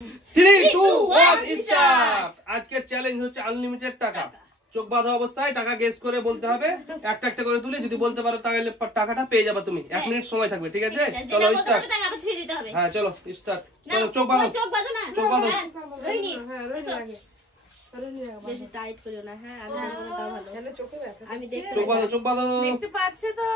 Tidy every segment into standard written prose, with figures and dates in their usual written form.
3, 2, 1 start. আজকের challenge হচ্ছে unlimited টাকা। চোখ বাঁধা অবস্থায় টাকা গেস করে বলতে হবে, একটা একটা করে তুলে যদি বলতে পারো তাহলে টাকাটা পেয়ে যাবে তুমি। 1 মিনিট সময় থাকবে, ঠিক আছে? চলো স্টার্ট। হ্যাঁ চলো স্টার্ট। চলো চোখ বাঁধো, চোখ বাঁধো না, চোখ বাঁধো। বেশি টাইট করিও না। হ্যাঁ আমি দেখব না, তাও ভালো। আমি চোখে ব্যথা, আমি দেখতে চোখ বাঁধো, চোখ বাঁধো। দেখতে পাচ্ছে তো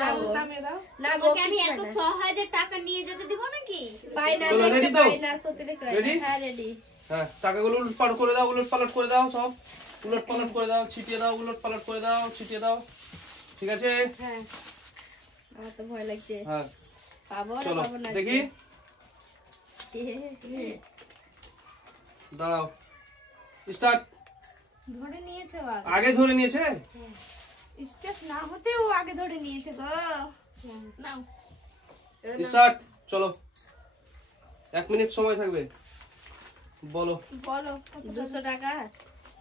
না গো, নামিয়ে দাও না গো, আমি এত সহজে টাকা নিয়ে যেতে দিব নাকি? পাই না, চলো, দেখতে ready তো? পাই না, সত্যি দেখতে পাই Ready? না। হ্যাঁ রেডি। হ্যাঁ টাকাগুলো উলটপালট করে দাও, উলটপালট করে দাও, সব উলটপালট করে দাও, ছিটিয়ে দাও, উলটপালট করে দাও, ছিটিয়ে দাও, ঠিক আছে? হ্যাঁ আমার তো ভয় লাগছে। হ্যাঁ পাবো না, চলো পাবো না দেখি। দাঁড়াও স্টার্ট। ধরে নিয়েছে আগে ধরে নিয়েছে। স্টেপ না হতেও আগে ধরে নিয়েছে গো। নাও স্টার্ট। চলো 1 মিনিট সময় থাকবে, বলো। বলো 200 টাকা।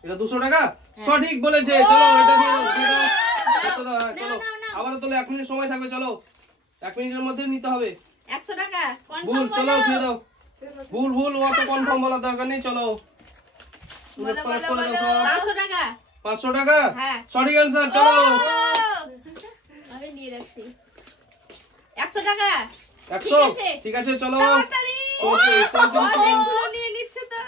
এটা 200 টাকা সঠিক বলেছে। চলো এটা দিয়ে দাও, দিয়ে দাও, কত দাও? হ্যাঁ চলো আবারও তোলে, 1 মিনিট সময় থাকবে। চলো 1 মিনিটের মধ্যে নিতে হবে। 100 টাকা। ভুল, চলো দিয়ে দাও। ভুল ভুল, অত কনফার্ম বলার দরকার নেই। চলো উলটপালট করে দাও সব। 500 টাকা। 500 টাকা হ্যাঁ। সঠিক অ্যান্সার। চলো আমি নিয়ে রাখছি। 100 টাকা। 100 ঠিক আছে। চলো 35 সেকেন্ড, নিয়ে নিচ্ছে তো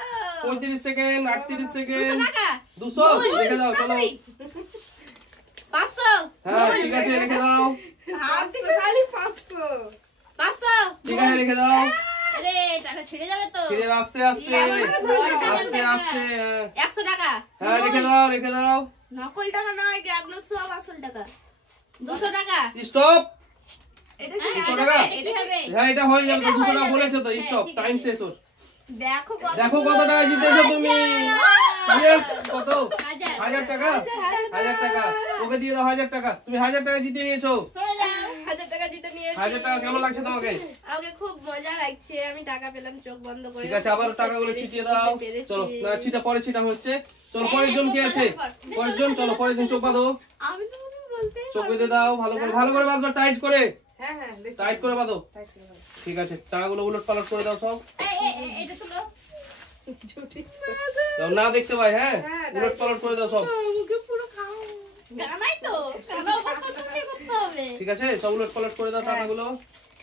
35 সেকেন্ড, 38 সেকেন্ড, 200 টাকা। 200 রেখে দাও। চলো 500। হ্যাঁ ঠিক আছে রেখে দাও। খালি 500 500। ঠিক আছে রেখে দাও। আরে টাকা ছেড়ে যাবে তো। ফিরে আস্তে আস্তে আস্তে আস্তে। 100 টাকা। হ্যাঁ রেখে দাও, রেখে দাও। নকল টাকা নয়, এগুলো সব আসল টাকা। 200 টাকা। স্টপ। এটা 200 টাকা। এটা হবে। হ্যাঁ এটা হয়ে যাবে তো। 200 টাকা বলেছো তো। স্টপ, টাইম শেষ ওর। দেখো কত দেখো কত টাকা জিতেছো তুমি। Yes, কত? 1000 টাকা। 1000 টাকা ওকে দিয়ে দাও। 1000 টাকা। তুমি 1000 টাকা জিতে নিয়েছো। সরে যাও। 1000 টাকা জিতে নিয়েছি। 1000 টাকা কেমন লাগছে তোমাকে? আমাকে খুব মজা লাগছে। আমি টাকা পেলাম চোখ বন্ধ করে। ঠিক আছে আবার টাকাগুলো ছিটিয়ে দাও। চলো না ছিটা পরে ছিটা হচ্ছে। চলো পরের জন কি আছে? পরের জন চলো, পরের জন চোখ বাঁধো। আমি তো বলতে চোখ বেঁধে দাও ভালো করে, ভালো করে বাঁধো, টাইট করে, হ্যাঁ হ্যাঁ টাইট করে বাঁধো। ঠিক আছে টাকাগুলো উলট পালট করে দাও সব। এটা তুলো। যাও না দেখতে পাই। হ্যাঁ উলট পালট করে দাও সব। মুখে পুরো খাও। জানাই তো কানা অবস্থা তো ঠিক করতে হবে। ঠিক আছে সব উলট পালট করে দাও টাকাগুলো।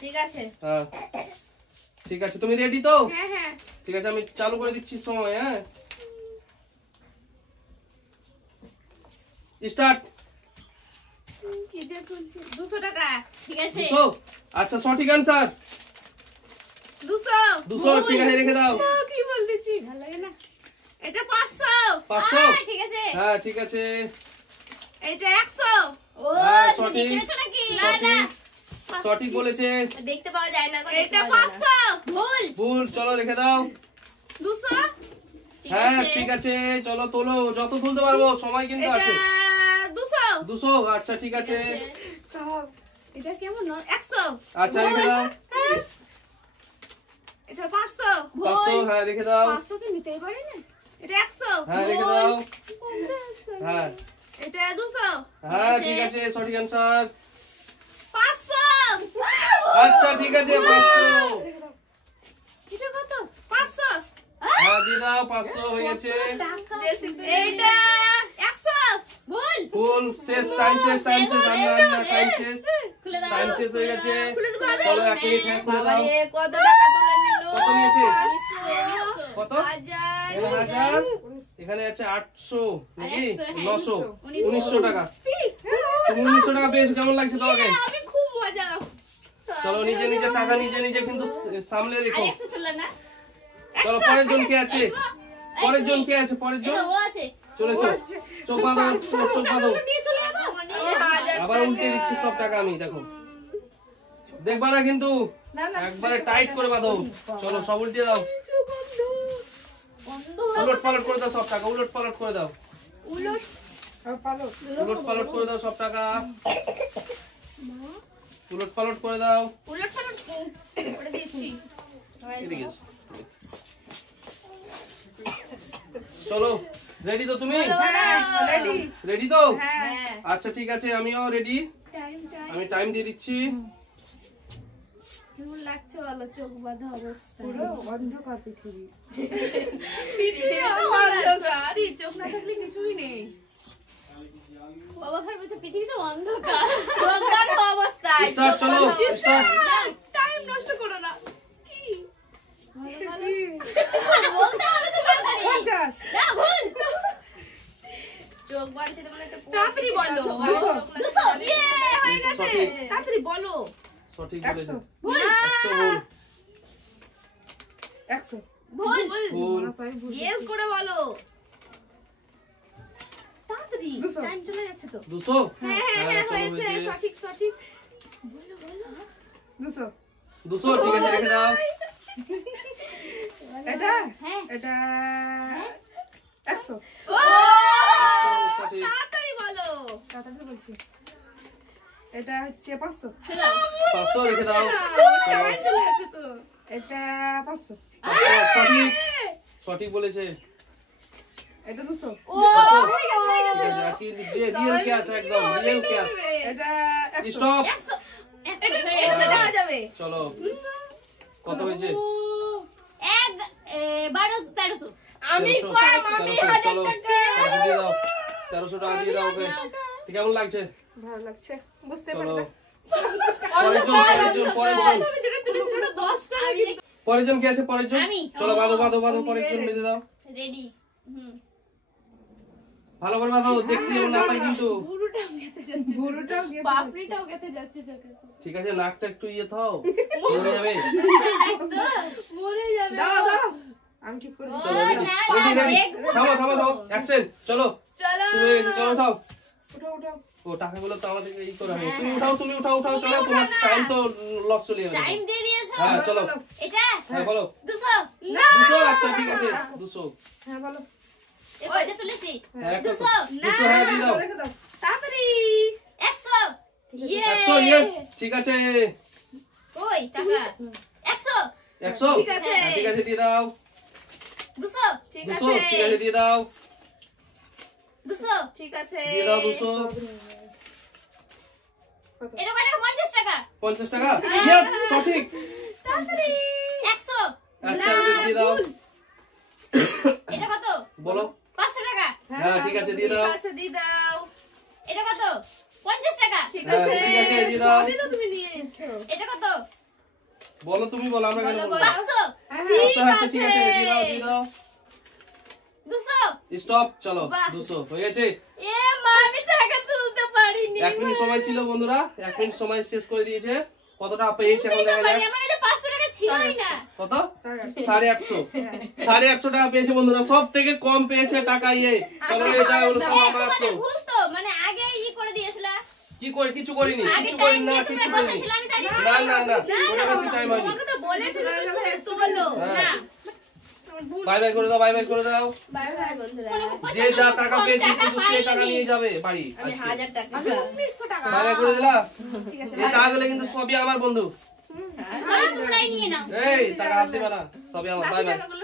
ঠিক আছে। হ্যাঁ ঠিক আছে তুমি রেডি তো? হ্যাঁ হ্যাঁ ঠিক আছে আমি চালু করে দিচ্ছি সময়। হ্যাঁ স্টার্ট। কি যে খুলছি 200 টাকা। ঠিক আছে 200 আচ্ছা সঠিক অ্যানসার। 200 200 ঠিক আছে রেখে দাও। কি বলতেছি ভালো লাগে না। এটা 500 500 ঠিক আছে। হ্যাঁ ঠিক আছে। এটা 100 ও হ্যাঁ, তুমি সঠিক। দেখেছো নাকি? সঠিক সঠিক বলেছে। দেখতে পাওয়া যায় না গো। এটা 500 ভুল। ভুল। চলো রেখে দাও। 200 হ্যাঁ ঠিক আছে চলো তোলো, যত তুলতে পারবো, সময় কিন্তু এটা আছে। 200 200 আচ্ছা ঠিক আছে। সব এটা কেমন না 100 আচ্ছা রেখে দাও। এটা 500 500 হ্যাঁ রেখে দাও। 500 কে নিতেই পারি না। এটা 100 হ্যাঁ রেখে দাও। 50 হ্যাঁ এটা 200 হ্যাঁ ঠিক আছে সঠিক অ্যানসার। 500 আচ্ছা ঠিক আছে 500 এটা কত 500 হ্যাঁ দিয়ে দাও। 500 হয়ে গেছে। বেশি তো এটা 100 ভুল। ভুল। শেষ, টাইম শেষ, টাইম শেষ। টাইম শেষ, খুলে দাও। টাইম শেষ হয়ে গেছে। খুলে দেবো আগে। চলো 1 মিনিট হ্যাঁ করে দাও। বাবারে কত টাকা তুলে নিল। কত নিয়েছে? 500 কত? 1000 1000 এখানে আছে 800 নাকি 100, হ্যাঁ, 900 1900 1900 টাকা। তুমি 1900 টাকা পেয়েছো, কেমন লাগছে তোমাকে? আমি খুব মজা। চলো নিজে নিজে টাকা নিজে নিজে কিন্তু সামলে রেখো। আর 100 তুললা না? চলো পরের জন কে আছে? পরের জন কে আছে? পরের জন এটা ও আছে। চলেছো। চোখ বাঁধো, চোখ বাঁধো। নিয়ে চলে যাবো। আবার উল্টে দিচ্ছি সব টাকা আমি। দেখো দেখবা না কিন্তু, একবারে টাইট করে বাঁধো। চলো সব উল্টে দাও, উলট পালট করে দাও সব টাকা, উলট পালট করে দাও, উলট উলট পালট করে দাও সব টাকা, উলট পালট করে দাও। উলট পালট করে দিয়েছি। এদিকে এসো। চলো রেডি তো তুমি? রেডি তো? আচ্ছা ঠিক আছে আমিও রেডি। আমি টাইম দিয়ে দিচ্ছি। কেমন লাগছে বলো চোখ বাঁধা অবস্থা? পুরো অন্ধকার পৃথিবী। পৃথিবী অন্ধকার, চোখ না থাকলে কিছুই নেই। বাবা ভাই বলছে পৃথিবী তো অন্ধকার। চোখ বাঁধা অবস্থায়। স্টার্ট, চলো স্টার্ট। টাইম নষ্ট করো না। কি বলতে হবে তো তাড়াতাড়ি। 50 না ভুল। চোখ বাঁধছে তো মনে হচ্ছে পুরো তাড়াতাড়ি বলো। 200 ইয়ে হয়ে গেছে, সঠিক। তাড়াতাড়ি বলো। সঠিক 100 বলেছে। 100 ভুল। 100 ভুল। ভুল। গেস করে বলো তাড়াতাড়ি, 200 টাইম চলে যাচ্ছে তো। 200? হ্যাঁ হ্যাঁ হ্যাঁ, হ্যাঁ চলো হয়েছে, হয়েছে। সঠিক সঠিক। বলো বলো। 200 200, ঠিক আছে, রেখে দাও। এটা হ্যাঁ। এটা 100 ও 100, সঠিক। তাড়াতাড়ি বলো। তাড়াতাড়ি বলছি। এটা হচ্ছে 500 500, রেখে দাও। টাইম চলে যাচ্ছে তো। এটা 500 500, সঠিক। সঠিক বলেছে। এটা 200 ও হয়ে গেছে হয়ে গেছে। ঠিক আছে, আর কি যে রিয়েল ক্যাচ, একদম রিয়েল ক্যাচ। এটা 100 স্টপ। 100 এটা 100 হয়ে এটা গেছে। দেওয়া যাবে। চলো, কত হয়েছে? 12 1300। আমি 1300, কম, আমি 1300, 1000 চলো, টাকা। 1300 দিয়ে দাও। 1300 টাকা দিয়ে দাও ওকে। কেমন লাগছে? ভালো লাগছে বুঝতে চলো, পারলে পরের জন। তুমি যেটা তুলেছিলে ওটা 10 টাকা দিয়ে। পরের জন কি আছে? পরের জন আমি। চলো, বাঁধো বাঁধো বাঁধো, পরের জন বেঁধে দাও। রেডি। ভালো করে বাঁধো, দেখতে যেমন না পাই কিন্তু। ভুরুটাও গেতে যাচ্ছে, ভুরুটাও গেতে যাচ্ছে। পাপড়িটাও গেতে যাচ্ছে চোখে। ঠিক আছে, নাকটা একটু ইয়ে থাও, মরে যাবে। মরে যাবে। দাঁড়াও দাঁড়াও আমি ঠিক করে দিচ্ছি। চলো, রেডি না, রেডি রেডি, দেখবো। থামো থামো থামো, অ্যাকশন, চলো, চলো শুরু হয়ে গেছে, চলো উঠাও। উঠাও উঠাও ও টাকাগুলো তো আমাদেরকে এই করে হবে। তুমি উঠাও, তুমি উঠাও, উঠাও, চলো, তোমার টাইম তো লস চলে যাবে। টাইম দিয়ে দিয়েছো। হ্যাঁ, চলো, এটা হ্যাঁ বলো। 200। 200, আচ্ছা ঠিক আছে, 200। হ্যাঁ বলো এই কয়টা তুলেছি? হ্যাঁ, 200 200, হ্যাঁ দিয়ে দাও। রেখে দাও তাড়াতাড়ি। 100 ইয়ে 100, ইয়েস, ঠিক আছে। কই টাকা? 100 100, ঠিক আছে। হ্যাঁ, ঠিক আছে, দিয়ে দাও। 200 ঠিক 200, আছে ঠিক আছে, দিয়ে দাও। 200 ঠিক আছে দিয়ে দাও 200। এটা কয় টাকা? 50 টাকা। 50 টাকা, ইয়েস, সঠিক। তাড়াতাড়ি 100 আচ্ছা, দিয়ে দাও। এটা কত? বলো। 500 টাকা। হ্যাঁ, ঠিক আছে, দিয়ে ঠিক দাও। আছে দিয়ে দাও এটা কত? 50 টাকা। ঠিক হ্যাঁ, আছে ঠিক আছে, দিয়ে দাও। সবই তো তুমি নিয়ে নিয়েছো এটা কত? বলো, তুমি বলো, আমরা কেন বলো, বলবো? বলো। 500 ঠিক আচ্ছা, ঠিক আছে, দিয়ে দাও, দিয়ে দাও। 200 স্টপ, চলো, বাহ। 200 হয়ে গেছে। এ মা আমি টাকা তুলতে পারিনি। 1 মিনিট সময় ছিল বন্ধুরা, 1 মিনিট সময় শেষ করে দিয়েছে। কতটা পেয়েছে এখন দেখা যাক। আমার কাছে 500 টাকা ছিলই না। কত? 850। 850 টাকা পেয়েছে বন্ধুরা, সব থেকে কম পেয়েছে টাকা ইয়ে। চলো, এই টাকাগুলো সব আমার তো। তোমাদের ভুল তো, মানে আগে ই করে দিয়েছিলা। কি করে? কিছু করিনি, আগে কিছু টাইম করিনি, না দিয়ে কিছু তোমরা করিনি। বসেছিলা, আমি তাই না না না, ওটা বেশি টাইম হয়নি। তোমাকে তো বলেছিল তো তুমি তোলো হ্যাঁ, না। বাই বাই করে দাও, বাই বাই করে দাও। বাই বাই বন্ধুরা যে যা টাকা পেয়েছে কিন্তু সে টাকা নিয়ে যাবে বাড়ি। আমি আজকে 1000 টাকা 1900 টাকা বাই বাই করে দিলা। ঠিক আছে এই টাকাগুলো কিন্তু সবই আমার বন্ধু। সবাই তোমরাই নিয়ে নাও। এই টাকা হাত দিবা না, সবই আমার। Bye bye. টাকাগুলো